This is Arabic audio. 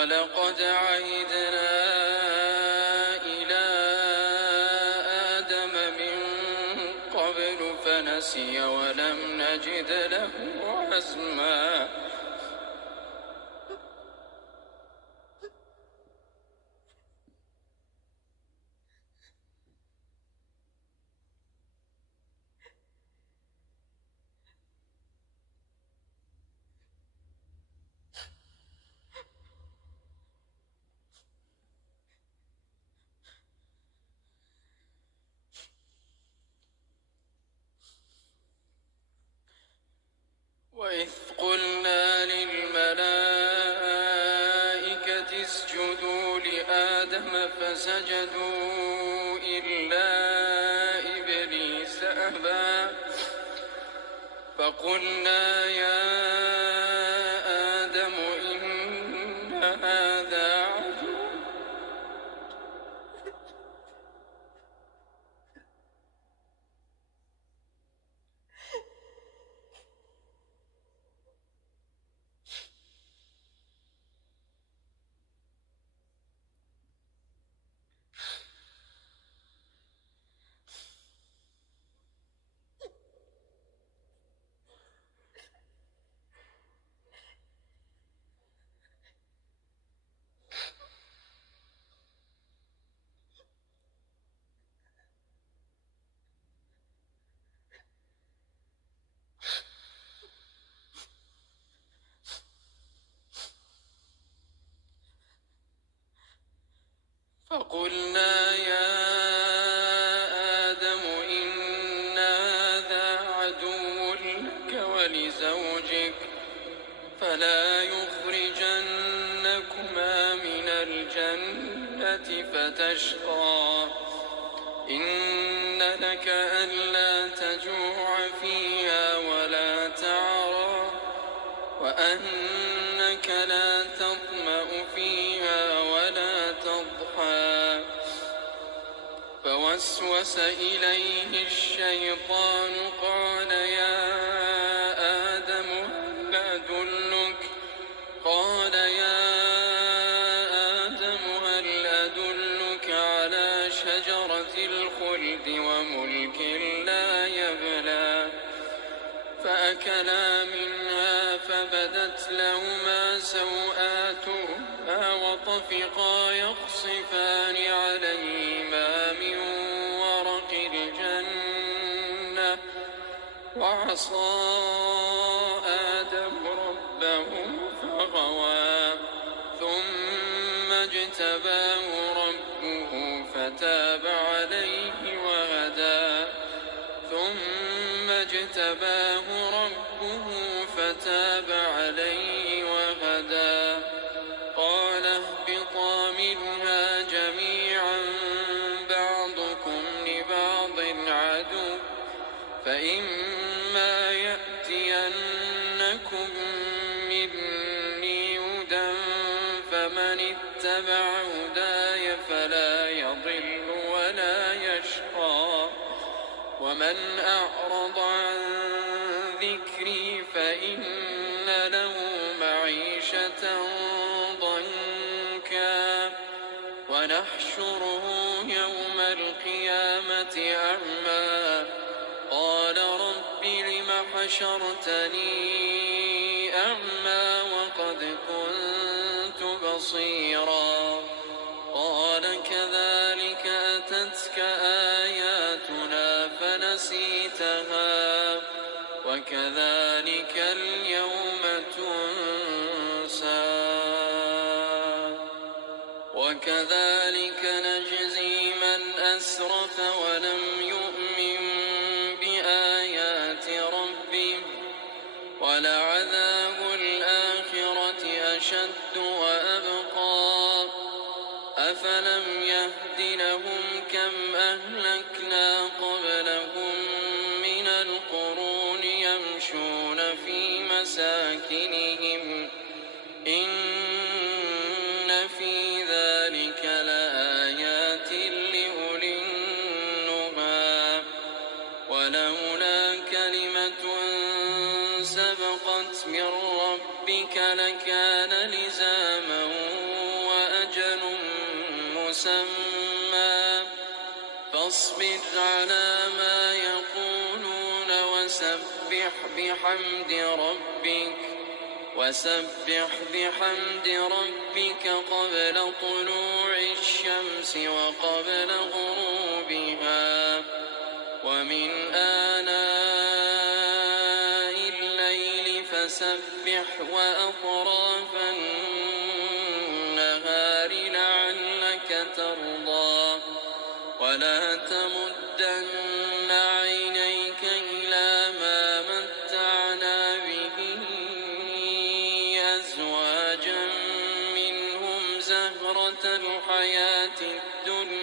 ولقد عهدنا إلى آدم من قبل فنسي ولم نجد له عزما. وإذ قلنا للملائكة اسجدوا لآدم فسجدوا إلا إبليس أبى فقلنا يا آدم إن هذا عدو فقلنا يا آدم إن هذا عدو لك ولزوجك فلا يخرجنكما من الجنة فتشقى إن لك ألا تجوع فيها ولا تعرى وأنك لا تظمأ فيها ولا تضحى فوسوس إليه الشيطان قال يا آدم هل أدلك على شجرة الخلد وملك لا يبلى فأكلا منها فبدت لهما سوآتهما وطفقا يخصفان عليهما من ورق الجنة وعصى آدم ربه فغوى ثم اجتباه ربه فتاب عليه وهدى قال اهبطا منها جميعا بعضكم لبعض عدو فإما يأتينكم مني هدى فمن اتبع هداي فلا يضل ولا يشقى ومن أعرض عن ذكري فإن له معيشة ضنكا ونحشره يوم القيامة أعمى قال رب لم حشرتني أعمى وقد كنت بصيرا قال كذلك أتتك آياتنا فنسيتها وكذلك اليوم تنسى وكذلك نجزي من أسرف ولم يؤمن بآيات ربه ولعذاب الآخرة أشد وأبقى أفلم يهد لهم كم أهلكنا قبلهم من القرون يمشون في مساكنهم إن في ذلك لآيات لأولي النهى ولولا كلمة سبقت من ربك لكان لزاما مسمى فاصبر على ما يقولون وسبح بحمد ربك قبل طلوع الشمس وقبل غروبها ومن آناء الليل فسبح وأطراف النهار لعلك ترضى ولا تمدن عينيك إلى ما متعنا به أزواجا منهم زهرة الحياة الدنيا